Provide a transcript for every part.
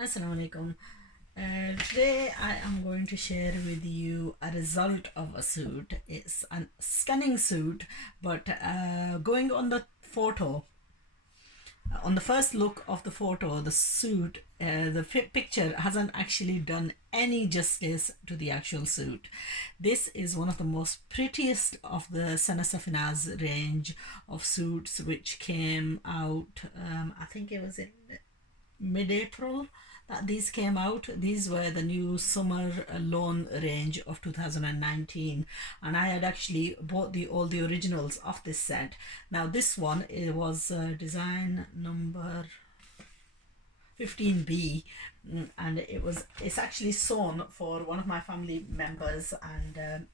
Assalamu alaikum. Today I am going to share with you a result of a suit. It's a stunning suit, but going on the photo, on the first look of the photo, the suit, the picture hasn't actually done any justice to the actual suit. This is one of the most prettiest of the safinaz range of suits, which came out, I think it was in mid-April that these came out. These were the new summer loan range of 2019, and I had actually bought all the originals of this set. Now this one, it was design number 15B, and it's actually sewn for one of my family members, and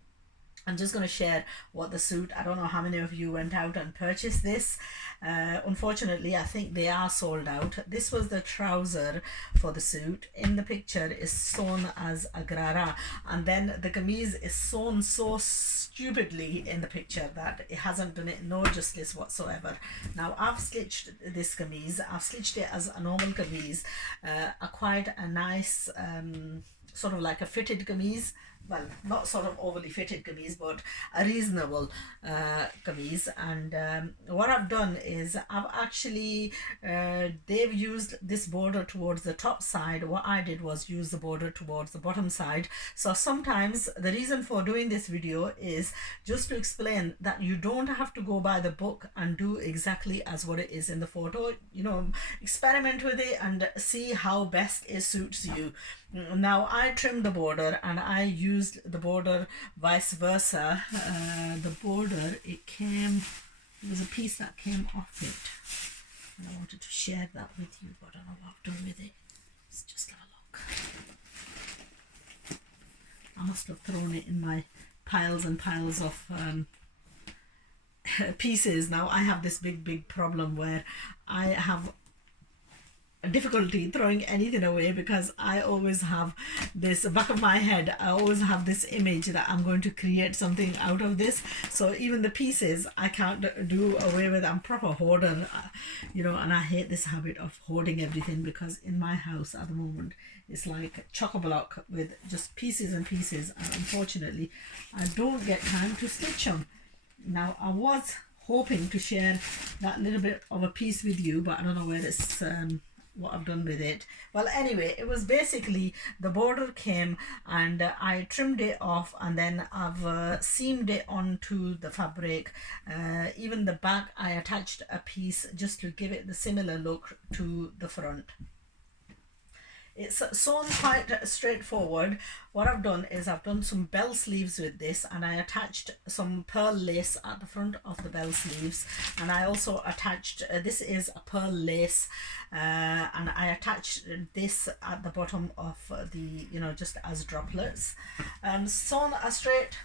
I'm just going to share what the suit. I don't know how many of you went out and purchased this. Unfortunately, I think they are sold out. This was the trouser for the suit. In the picture is sewn as a grara, and then the kameez is sewn so stupidly in the picture that it hasn't done it no justice whatsoever. Now I've stitched this kameez. I've stitched it as a normal kameez, quite a nice sort of like a fitted kameez. Well, not sort of overly fitted kameez, but a reasonable kameez. And what I've done is I've actually, they've used this border towards the top side. What I did was use the border towards the bottom side. So sometimes the reason for doing this video is just to explain that you don't have to go by the book and do exactly as what it is in the photo. You know, experiment with it and see how best it suits you. Now I trimmed the border and I used the border vice versa. The border, it was a piece that came off it, and I wanted to share that with you, but I don't know what I've done with it. Let's just have a look. I must have thrown it in my piles and piles of pieces. Now I have this big problem where I have difficulty throwing anything away, because I always have this back of my head, I always have this image that I'm going to create something out of this. So even the pieces I can't do away with. I'm proper hoarder, you know, and I hate this habit of hoarding everything, because in my house at the moment it's like chock-a-block with just pieces and pieces, and unfortunately I don't get time to stitch them. Now I was hoping to share that little bit of a piece with you, but I don't know where it's what I've done with it. Well, anyway, it was basically the border came and I trimmed it off, and then I've seamed it onto the fabric. Even the back I attached a piece just to give it the similar look to the front. It's sewn quite straightforward. What I've done is I've done some bell sleeves with this, and I attached some pearl lace at the front of the bell sleeves, and I also attached this is a pearl lace, and I attached this at the bottom of the, you know, just as droplets. Sewn a straight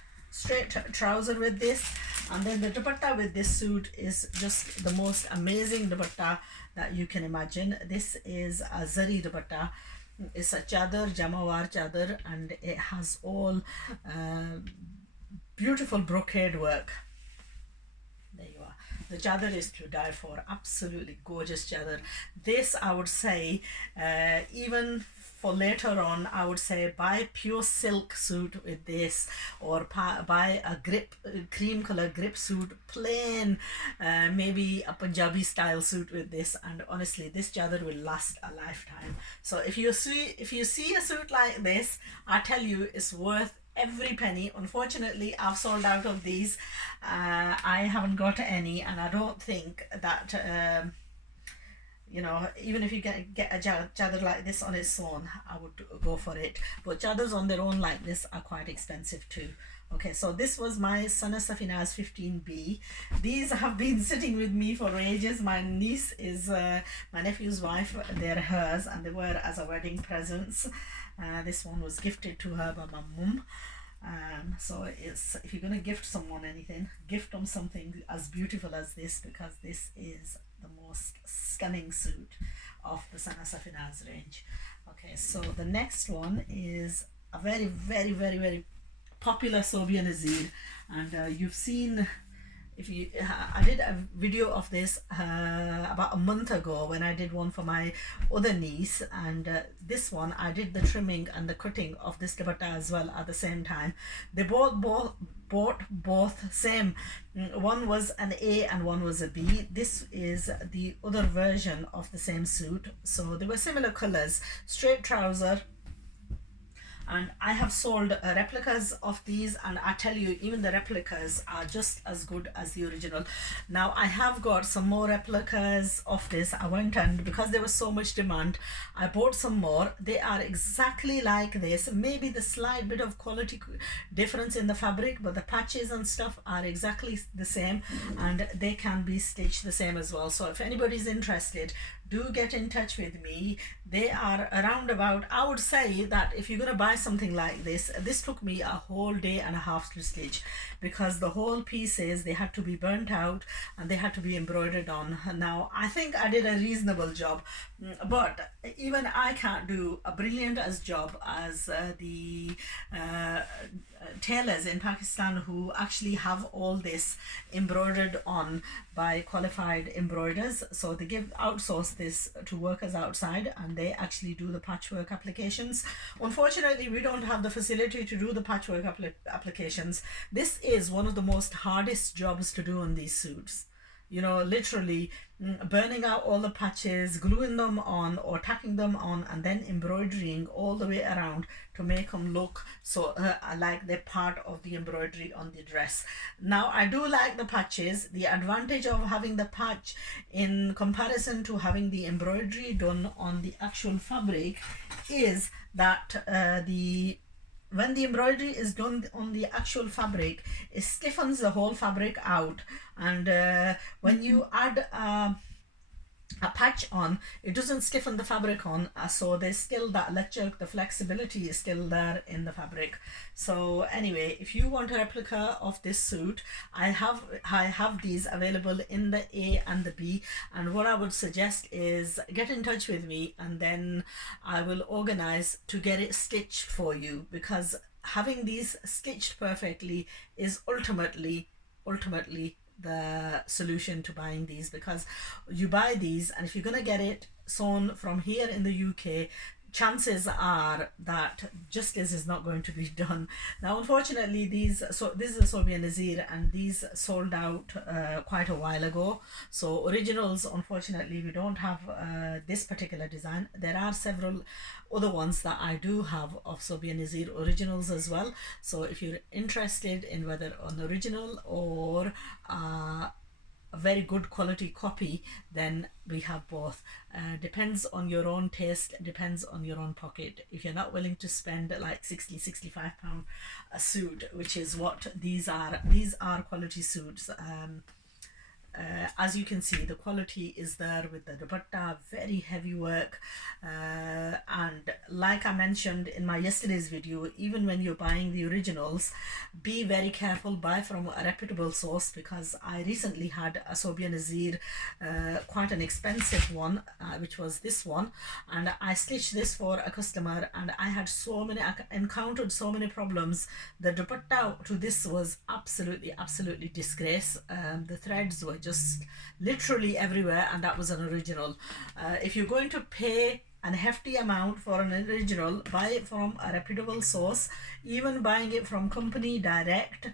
trouser with this, and then the dupatta with this suit is just the most amazing dupatta that you can imagine. This is a zari dupatta. It's a chadar, jamawar chadar, and it has all beautiful brocade work. There you are. The chadar is to die for. Absolutely gorgeous chadar. This, I would say, even for later on, I would say buy pure silk suit with this, or buy a cream color grip suit, plain, maybe a Punjabi style suit with this, and honestly this chadar will last a lifetime. So if you see a suit like this, I tell you, it's worth every penny. Unfortunately, I've sold out of these. I haven't got any, and I don't think that you know, even if you get a chadar like this on its own, I would go for it. But chadars on their own like this are quite expensive too. Okay, so this was my safinaz 15B. These have been sitting with me for ages. My niece is my nephew's wife. They're hers, and they were as a wedding presents. This one was gifted to her by my mum. So it's, if you're going to gift someone anything, gift them something as beautiful as this, because this is the most stunning suit of the safinaz range. Okay, so the next one is a very popular Sobian Nazir, and you've seen if you I did a video of this about a month ago when I did one for my other niece, and this one I did the trimming and the cutting of this dupatta as well at the same time. They both bought both same. One was an A and one was a B. This is the other version of the same suit, so they were similar colors, straight trouser. And I have sold replicas of these, and I tell you, even the replicas are just as good as the original. Now I have got some more replicas of this. I went, and because there was so much demand, I bought some more. They are exactly like this, maybe the slight bit of quality difference in the fabric, but the patches and stuff are exactly the same, and they can be stitched the same as well. So if anybody's interested, do get in touch with me. They are around about, I would say that if you're going to buy something like this took me a whole day and a half to stitch, because the whole pieces, they had to be burnt out and they had to be embroidered on. Now I think I did a reasonable job, but even I can't do a brilliant as job as the tailors in Pakistan who actually have all this embroidered on by qualified embroiders. So they outsource this to workers outside, and they actually do the patchwork applications. Unfortunately, we don't have the facility to do the patchwork applications. This is one of the most hardest jobs to do on these suits. You know, literally burning out all the patches, gluing them on or tacking them on, and then embroidering all the way around to make them look so like they're part of the embroidery on the dress. Now I do like the patches. The advantage of having the patch in comparison to having the embroidery done on the actual fabric is that when the embroidery is done on the actual fabric, it stiffens the whole fabric out, and when you add a patch on, it doesn't stiffen the fabric on, so there's still that leg jerk, the flexibility is still there in the fabric. So anyway, if you want a replica of this suit, I have these available in the A and the B, and what I would suggest is get in touch with me, and then I will organize to get it stitched for you, because having these stitched perfectly is ultimately the solution to buying these. Because you buy these, and if you're going to get it sewn from here in the UK, chances are that justice is not going to be done. Now unfortunately this is a Sobi and Nazir, and these sold out quite a while ago. So originals, unfortunately we don't have this particular design. There are several other ones that I do have of Sobi and Nazir originals as well. So if you're interested in whether an original or a very good quality copy, then we have both. Depends on your own taste, depends on your own pocket. If you're not willing to spend like 60-65 pound a suit, which is what these are quality suits. As you can see, the quality is there with the dupatta, very heavy work, and like I mentioned in my yesterday's video, even when you're buying the originals, be very careful, buy from a reputable source, because I recently had a Sobi and Nazir, quite an expensive one, which was this one, and I stitched this for a customer, and I encountered so many problems. The dupatta to this was absolutely disgrace. The threads were just literally everywhere, and that was an original. If you're going to pay a hefty amount for an original, buy it from a reputable source. Even buying it from company direct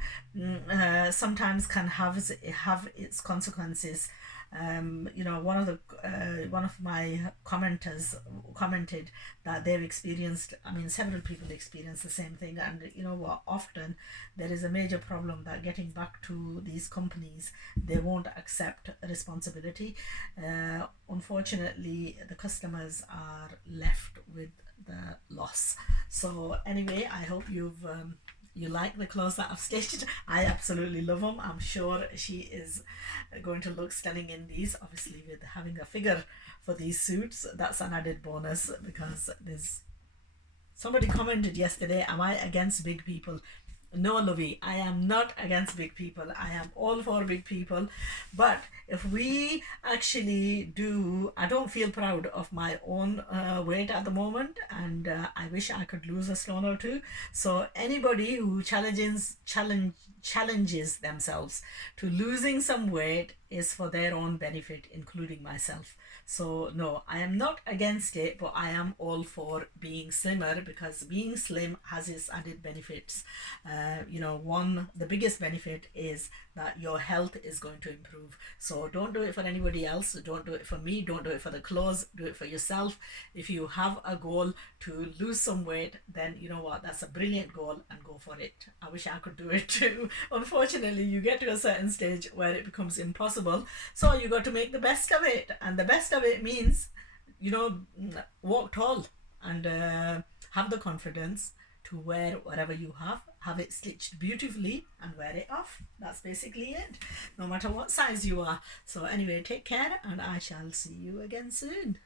sometimes can have its consequences. You know, one of my commenters commented that they've experienced, I mean several people experience the same thing, and you know what, often there is a major problem that getting back to these companies, they won't accept responsibility. Unfortunately, the customers are left with the loss. So anyway, I hope you like the clothes that I've stitched. I absolutely love them. I'm sure she is going to look stunning in these. Obviously, with having a figure for these suits, that's an added bonus, because there's somebody commented yesterday, am I against big people? No, Lovey, I am not against big people. I am all for big people. But if we actually do, I don't feel proud of my own weight at the moment, and I wish I could lose a stone or two. So anybody who challenges themselves to losing some weight is for their own benefit, including myself. So no, I am not against it, but I am all for being slimmer because being slim has its added benefits. One, the biggest benefit is that your health is going to improve. So don't do it for anybody else. Don't do it for me. Don't do it for the clothes. Do it for yourself. If you have a goal to lose some weight, then you know what? That's a brilliant goal and go for it. I wish I could do it too. Unfortunately, you get to a certain stage where it becomes impossible. So you got to make the best of it. And the best of it means, you know, walk tall and have the confidence to wear whatever you have it stitched beautifully and wear it off. That's basically it, no matter what size you are. So anyway, take care and I shall see you again soon.